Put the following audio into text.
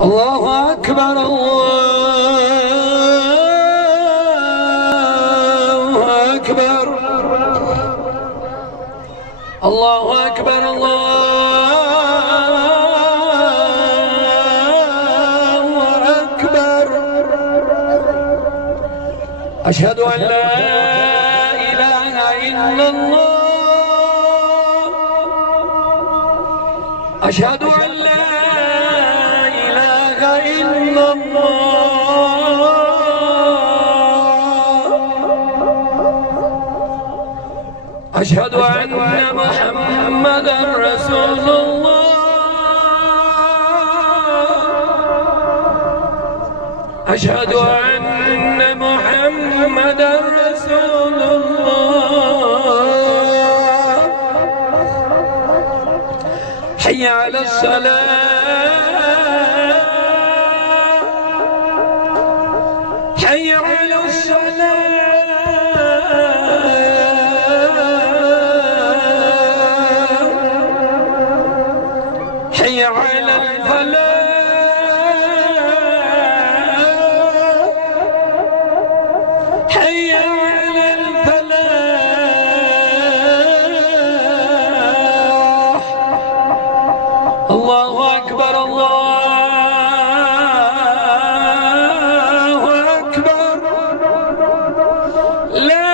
الله أكبر الله أكبر الله أكبر الله أكبر. أشهد أن لا إله إلا الله. أشهد أن لا إله إلا الله. أشهد أن محمدا رسول الله. أشهد أن محمدا رسول الله. حي على الصلاة حي على الصلاة حي على الفلاح حي على الفلاح. الله أكبر الله أكبر. لا